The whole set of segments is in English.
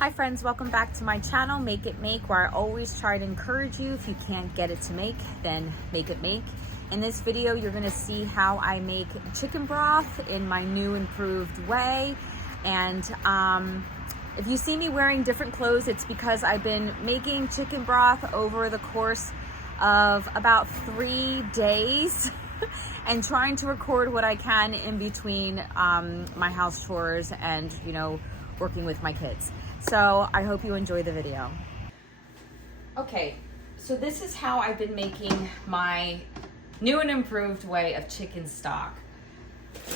Hi friends, welcome back to my channel, Make It Make, where I always try to encourage you. If you can't get it to make, then make it make. In this video, you're gonna see how I make chicken broth in my new improved way. And if you see me wearing different clothes, it's because I've been making chicken broth over the course of about 3 days and trying to record what I can in between my house chores and, you know, working with my kids. So I hope you enjoy the video. Okay, so this is how I've been making my new and improved way of chicken stock.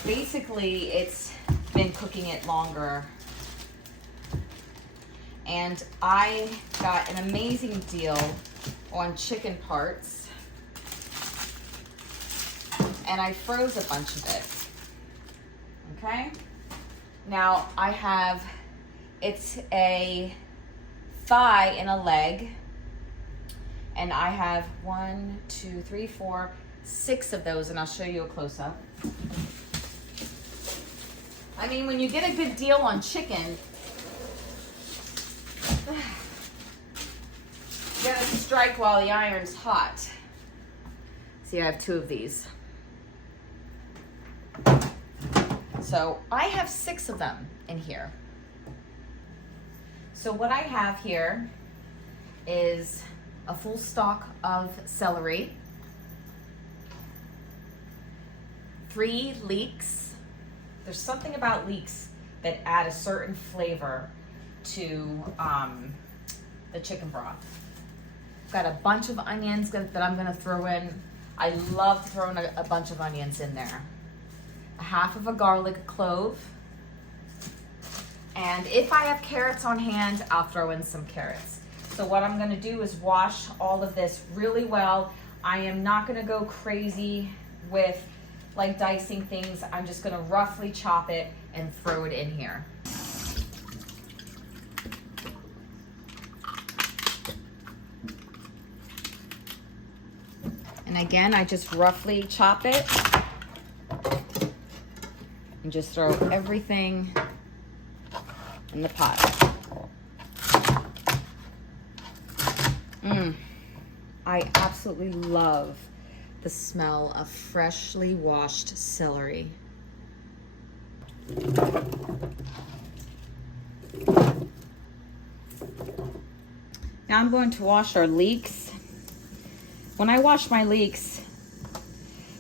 Basically, it's been cooking it longer. And I got an amazing deal on chicken parts. And I froze a bunch of it. Okay? Now I have, it's a thigh and a leg, and I have 1, 2, 3, 4, 6 of those, and I'll show you a close-up. I mean, when you get a good deal on chicken, you gotta strike while the iron's hot. See, I have 2 of these. So I have 6 of them in here. So what I have here is a full stalk of celery, 3 leeks. There's something about leeks that add a certain flavor to the chicken broth. I've got a bunch of onions that I'm gonna throw in. I love throwing a bunch of onions in there. A half of a garlic clove. And if I have carrots on hand, I'll throw in some carrots. So what I'm gonna do is wash all of this really well. I am not gonna go crazy with like dicing things. I'm just gonna roughly chop it and throw it in here. And again, I just roughly chop it and just throw everything in the pot. I absolutely love the smell of freshly washed celery. Now I'm going to wash our leeks. When I wash my leeks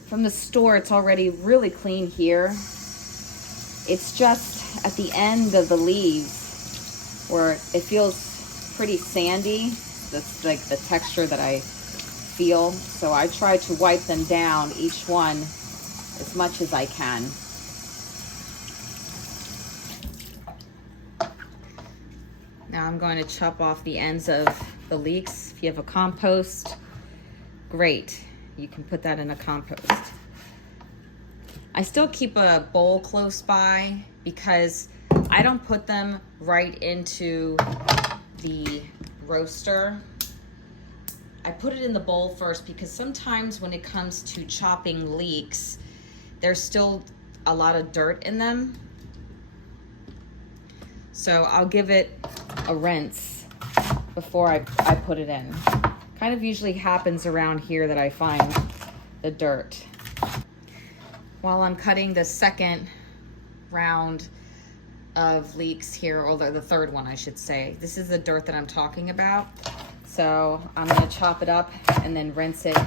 from the store, it's already really clean here. It's just at the end of the leaves where it feels pretty sandy. That's like the texture that I feel. So I try to wipe them down, each one, as much as I can. Now I'm going to chop off the ends of the leeks. If you have a compost, great. You can put that in a compost. I still keep a bowl close by because I don't put them right into the roaster. I put it in the bowl first because sometimes when it comes to chopping leeks, there's still a lot of dirt in them. So I'll give it a rinse before I put it in. Kind of usually happens around here that I find the dirt. While I'm cutting the second round of leeks here, or the third one I should say, this is the dirt that I'm talking about. So I'm gonna chop it up and then rinse it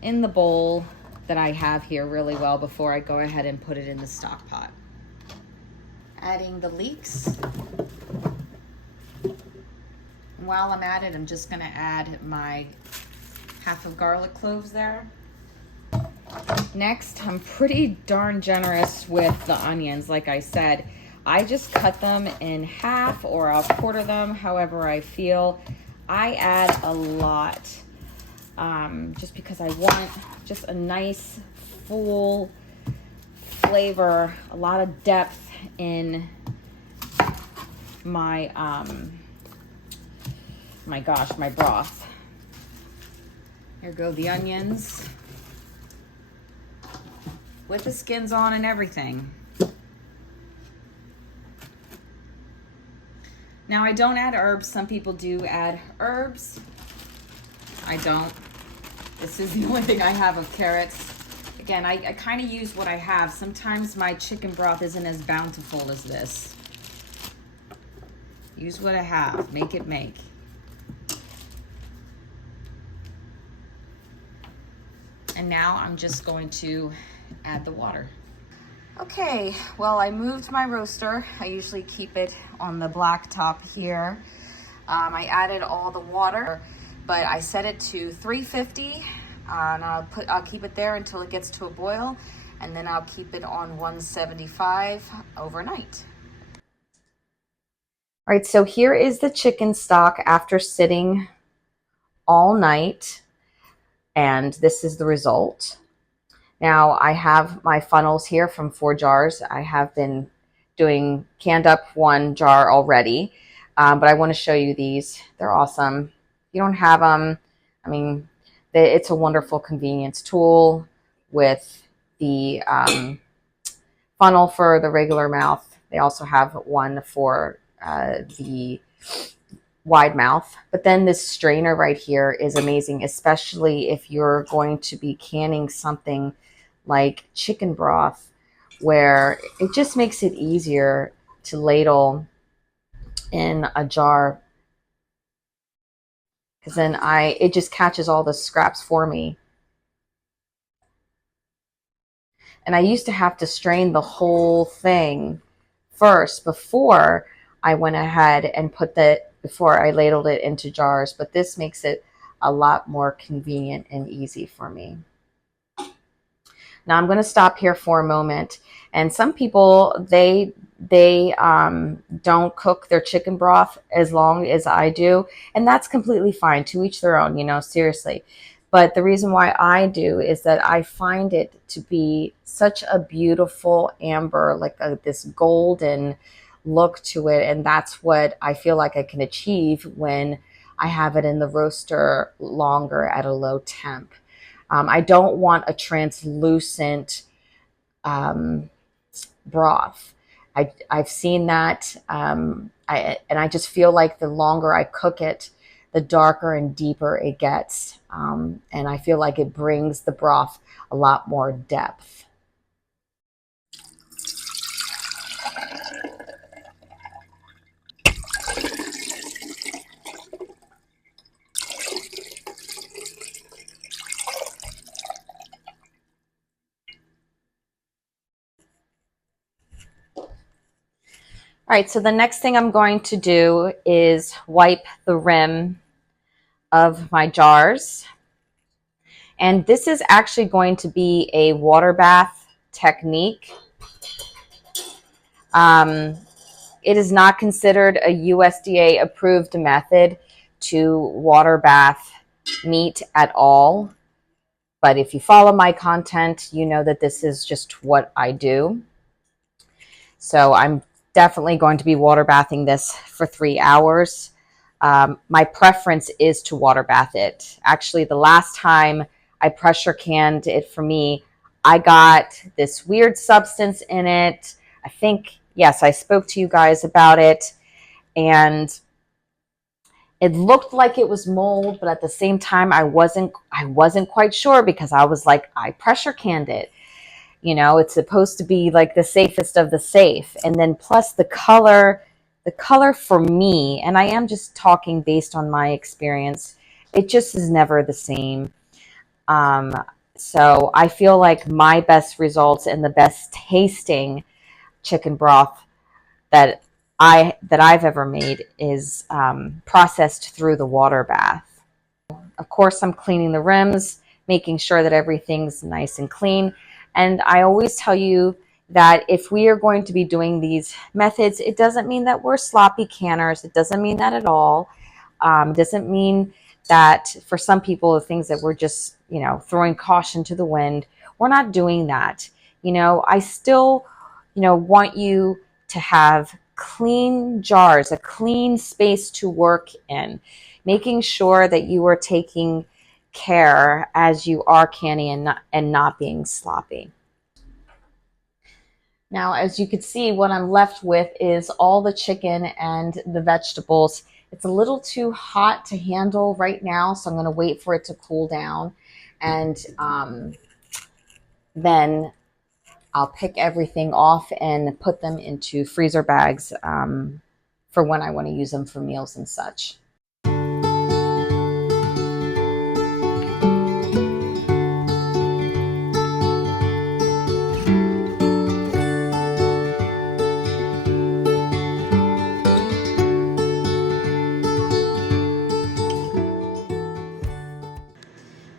in the bowl that I have here really well before I go ahead and put it in the stock pot. Adding the leeks. And while I'm at it, I'm just gonna add my half of garlic cloves there. Next, I'm pretty darn generous with the onions. Like I said, I just cut them in half, or I'll quarter them however I feel. I add a lot just because I want just a nice full flavor, a lot of depth in my my broth. Here go the onions with the skins on and everything. Now I don't add herbs. Some people do add herbs. I don't. This is the only thing I have of carrots. Again, I kind of use what I have. Sometimes my chicken broth isn't as bountiful as this. Use what I have. Make it make. And now I'm just going to add the water. Okay, well, I moved my roaster. I usually keep it on the black top here. I added all the water, but I set it to 350, and I'll keep it there until it gets to a boil, and then I'll keep it on 175 overnight. All right, so here is the chicken stock after sitting all night, and this is the result. Now I have my funnels here from 4 jars. I have been doing canned up 1 jar already, but I want to show you these. They're awesome. If you don't have them, I mean, it's a wonderful convenience tool with the funnel for the regular mouth. They also have one for the wide mouth. But then this strainer right here is amazing, especially if you're going to be canning something like chicken broth, where it just makes it easier to ladle in a jar, because then it just catches all the scraps for me. And I used to have to strain the whole thing first before I went ahead and before I ladled it into jars, but this makes it a lot more convenient and easy for me. Now I'm going to stop here for a moment. And some people, they don't cook their chicken broth as long as I do. And that's completely fine. To each their own, you know, seriously. But the reason why I do is that I find it to be such a beautiful amber, like this golden look to it. And that's what I feel like I can achieve when I have it in the roaster longer at a low temp. I don't want a translucent broth. I've seen that, and I just feel like the longer I cook it, the darker and deeper it gets, and I feel like it brings the broth a lot more depth. All right, so the next thing I'm going to do is wipe the rim of my jars. And this is actually going to be a water bath technique. It is not considered a USDA approved method to water bath meat at all. But if you follow my content, you know that this is just what I do. So I'm definitely going to be water bathing this for 3 hours. My preference is to water bath it. Actually, the last time I pressure canned it for me, I got this weird substance in it. I think, yes, I spoke to you guys about it, and it looked like it was mold, but at the same time, I wasn't quite sure, because I was like, I pressure canned it. You know, it's supposed to be like the safest of the safe. And then plus the color for me, and I am just talking based on my experience, it just is never the same. So I feel like my best results and the best tasting chicken broth that I've ever made is processed through the water bath. Of course, I'm cleaning the rims, making sure that everything's nice and clean. And I always tell you that if we are going to be doing these methods, it doesn't mean that we're sloppy canners. It doesn't mean that at all. It doesn't mean that for some people, the things that we're just, you know, throwing caution to the wind. We're not doing that. You know, I still, you know, want you to have clean jars, a clean space to work in, making sure that you are taking care as you are canning and not being sloppy. Now, as you can see, what I'm left with is all the chicken and the vegetables. It's a little too hot to handle right now, so I'm going to wait for it to cool down. And then I'll pick everything off and put them into freezer bags for when I want to use them for meals and such.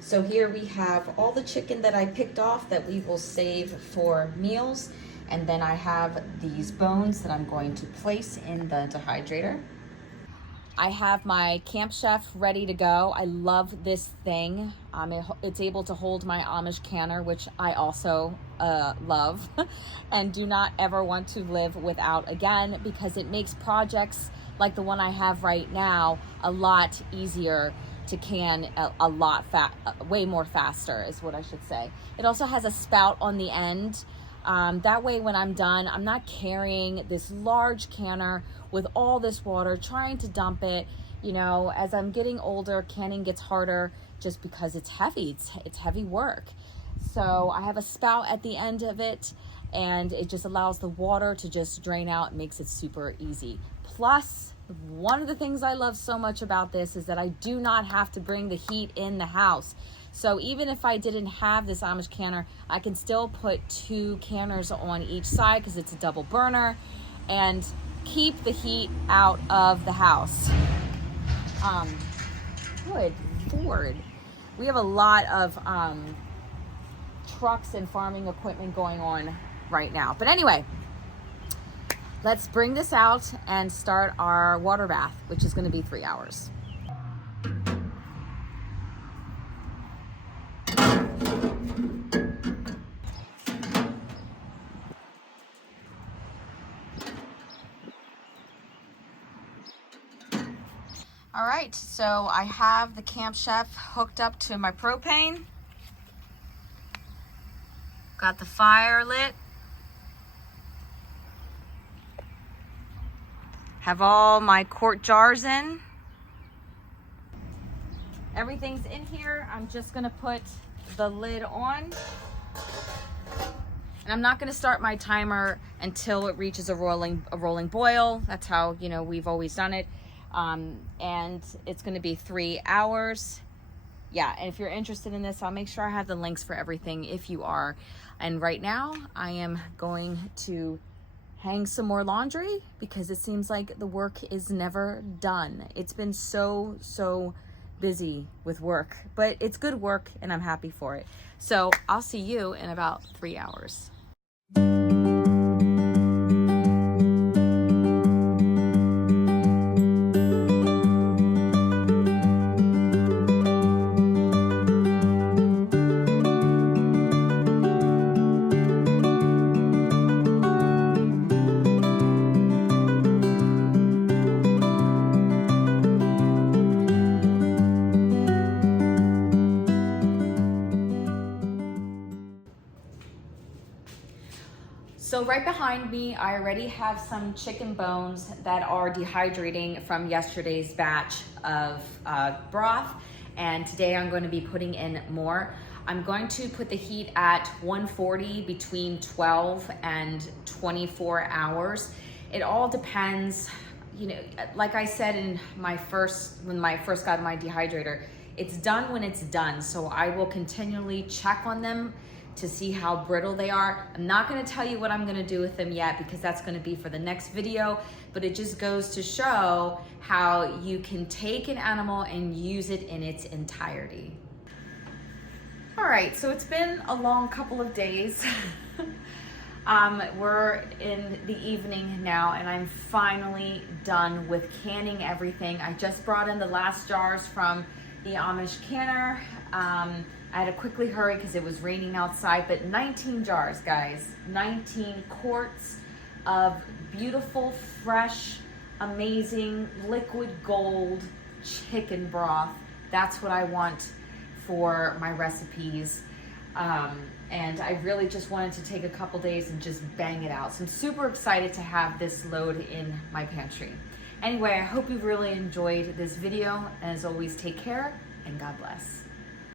So here we have all the chicken that I picked off that we will save for meals. And then I have these bones that I'm going to place in the dehydrator. I have my Camp Chef ready to go. I love this thing. It's able to hold my Amish canner, which I also love and do not ever want to live without again, because it makes projects like the one I have right now a lot easier to can, way more faster is what I should say. It also has a spout on the end. That way when I'm done, I'm not carrying this large canner with all this water, trying to dump it. You know, as I'm getting older, canning gets harder just because it's heavy. It's heavy work. So I have a spout at the end of it, and it just allows the water to just drain out and makes it super easy. Plus, one of the things I love so much about this is that I do not have to bring the heat in the house. So even if I didn't have this Amish canner, I can still put 2 canners on each side because it's a double burner and keep the heat out of the house. Good Lord. We have a lot of trucks and farming equipment going on right now. But anyway, let's bring this out and start our water bath, which is going to be 3 hours. All right, so I have the Camp Chef hooked up to my propane. Got the fire lit. Have all my quart jars in. Everything's in here. I'm just gonna put the lid on. And I'm not gonna start my timer until it reaches a rolling boil. That's how, you know, we've always done it. And it's gonna be 3 hours. Yeah, and if you're interested in this, I'll make sure I have the links for everything if you are. And right now, I am going to hang some more laundry because it seems like the work is never done. It's been so busy with work, but it's good work and I'm happy for it. So I'll see you in about 3 hours. So right behind me, I already have some chicken bones that are dehydrating from yesterday's batch of broth. And today I'm going to be putting in more. I'm going to put the heat at 140 between 12 and 24 hours. It all depends, you know, like I said when I first got my dehydrator, it's done when it's done. So I will continually check on them to see how brittle they are. I'm not gonna tell you what I'm gonna do with them yet because that's gonna be for the next video, but it just goes to show how you can take an animal and use it in its entirety. All right, so it's been a long couple of days. We're in the evening now and I'm finally done with canning everything. I just brought in the last jars from the Amish canner. I had to quickly hurry because it was raining outside, but 19 jars, guys. 19 quarts of beautiful, fresh, amazing, liquid gold chicken broth. That's what I want for my recipes. and I really just wanted to take a couple days and just bang it out. So I'm super excited to have this load in my pantry. Anyway, I hope you really enjoyed this video. As always, take care and God bless.